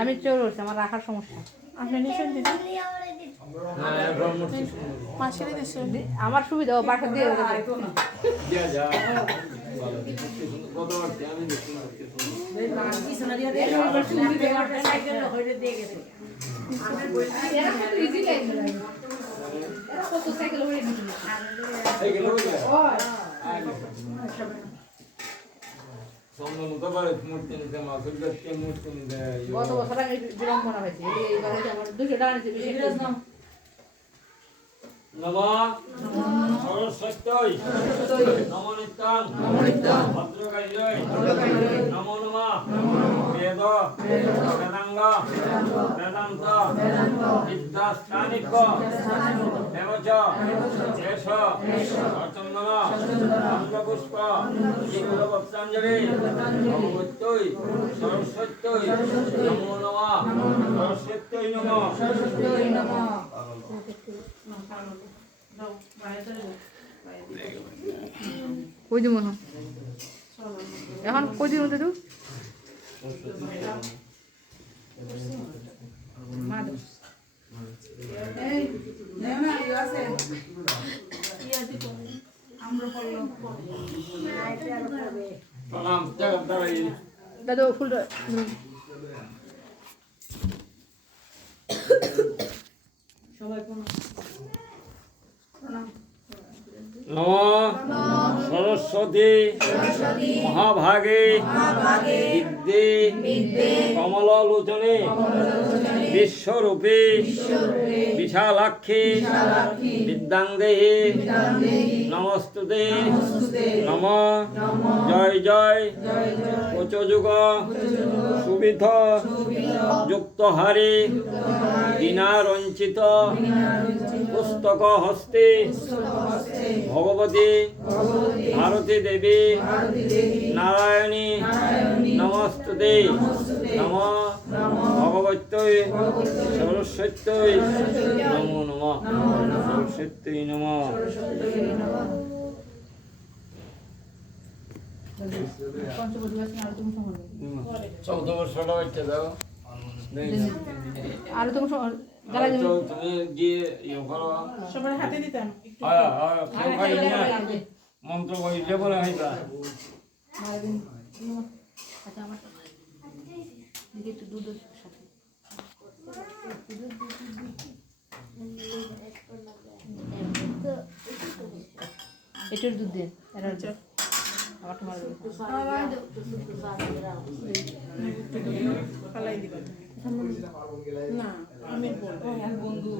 আমি চোর হচ্ছে আমার রাখার সমস্যা। আপনি নিশ্চয় দিদি আমার সুবিধা বাসা দিয়ে গত বছর আগে বিড়ম্বনা হয়েছে, এইবার আমার 200 টাকা নিচ্ছে বেশি। নমো সরস্বত্যই নমো নিত্যাং ভদ্রকাল্যৈ নমো নমঃ বেদ বেদাঙ্গ বেদান্ত বিদ্যাস্থানিক এবচ এষ অচন্দন অঙ্গপুষ্প পুষ্পাঞ্জলি ভগবত্যৈ সরস্বত্যৈ নমো নমঃ সরস্বত্যৈ নমঃ। কই দিব না এখন কই দিব দাদু দাদু ফুল নমো সরস্বতী মহাভাগে বিদ্যে কমললোচনে বিশ্বরূপে বিশালাক্ষী বিদ্যাঙ্গেহি নমস্তুতে নম জয় জয় উচ্চযুগ সুবিধ যুক্তহারি বিনারঞ্চিত পুস্তক হস্তে ভগবতী ভারতী দেবী নারায়ণী নমস্তুতে নম ভগবত্যৈ সরস্বত্যৈ নমো নমঃ সরস্বত্যৈ নমঃ। চৌদ্দ বছর হচ্ছে দাও আর তুমি তুমি গিয়ে ইয়ে করো সবার হাতে দিতাম মন্ত্র বইলে বলে হইতা এটার দুধ দিয়ে না আমি বন্ধু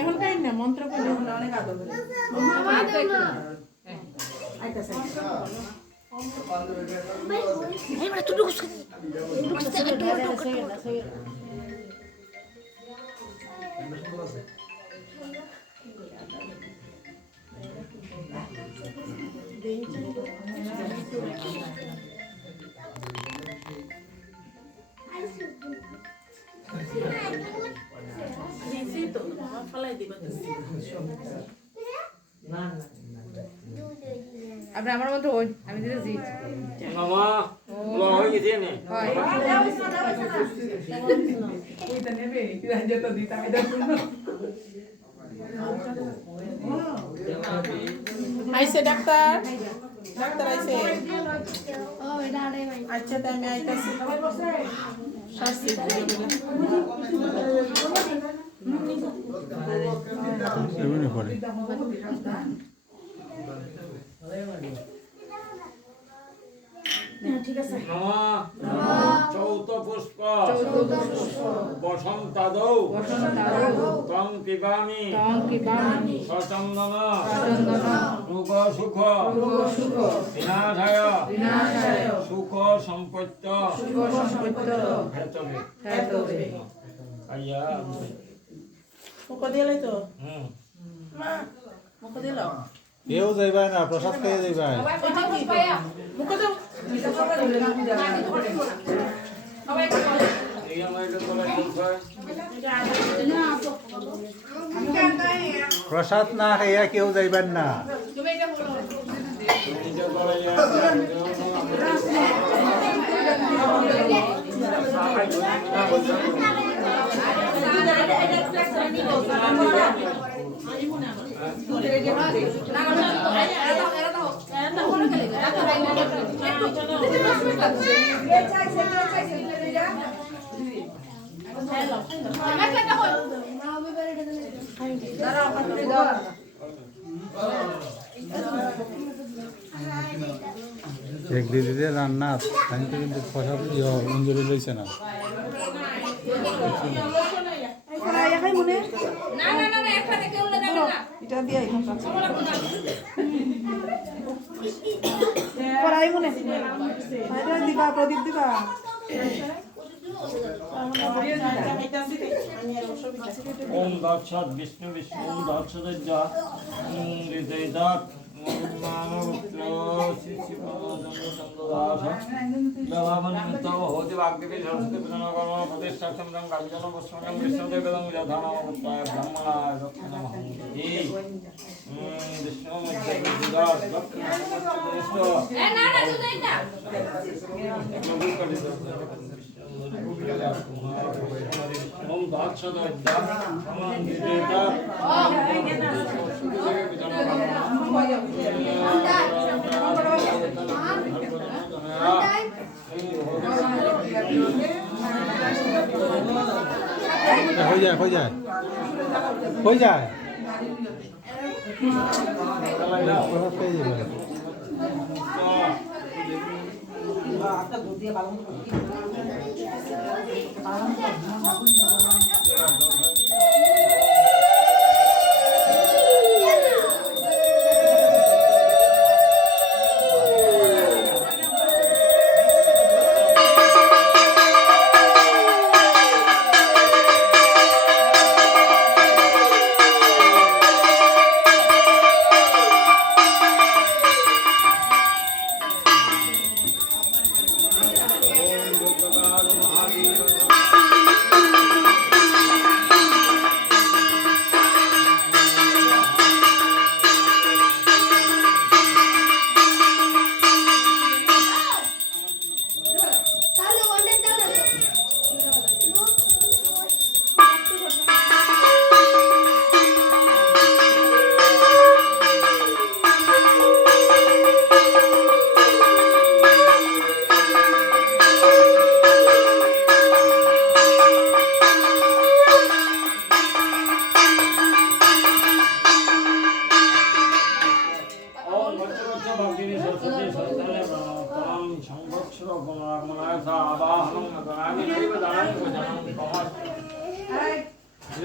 এখন তাই না মন্ত্র করে অনেক আদর আপনি আমার মতো হই আমি দিতেছি মামা হয়ে গেছে নে ওইটা নেবে যেটা দিতে এটা আইছে ডাক্তার ডাক্তার আইছে ও এটা আরে ভাই আচ্ছা তাই আমি আইতাছি শাস্তি এমনি পড়ে চৌত পুষ্প বসন্তাদৌ তং পিবামি সচন্দন রূপ সুখ বিনাশায় সুখ সম্পত্ত হেতবে আইয়া মুখ দিলে তো মা মুখ দিল কেউ যাইবাই না প্রসাদ খেয়ে যাইবাই মুখ দাও প্রসাদ না খাইয়া কেউ যাইবেন না। এক দিদিতে রান্না আমি তো কিন্তু প্রসাদ অঞ্জলি লইছে না। দিবা প্রদীপ দিবা ओम दाक्षात विष्णु विष्णु दाक्षाद्या हृदयदात मानवपुत्र शिशिपादंगदास लवामन्तो होति वाग्देवी सरस्वती प्रणाम प्रतिष्ठार्थं गाजनं पुष्पं विष्णुदेवं यथानामोत्ताय ब्रह्मणा दक्षिणमः विष्णु मध्यदात विष्णु ना ना तू देता ओम दाक्षाद्या हृदयदात हो जाए हो जाए हो जाए প্রসাদ পেয়ে যাবে।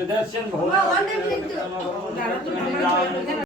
दर्शन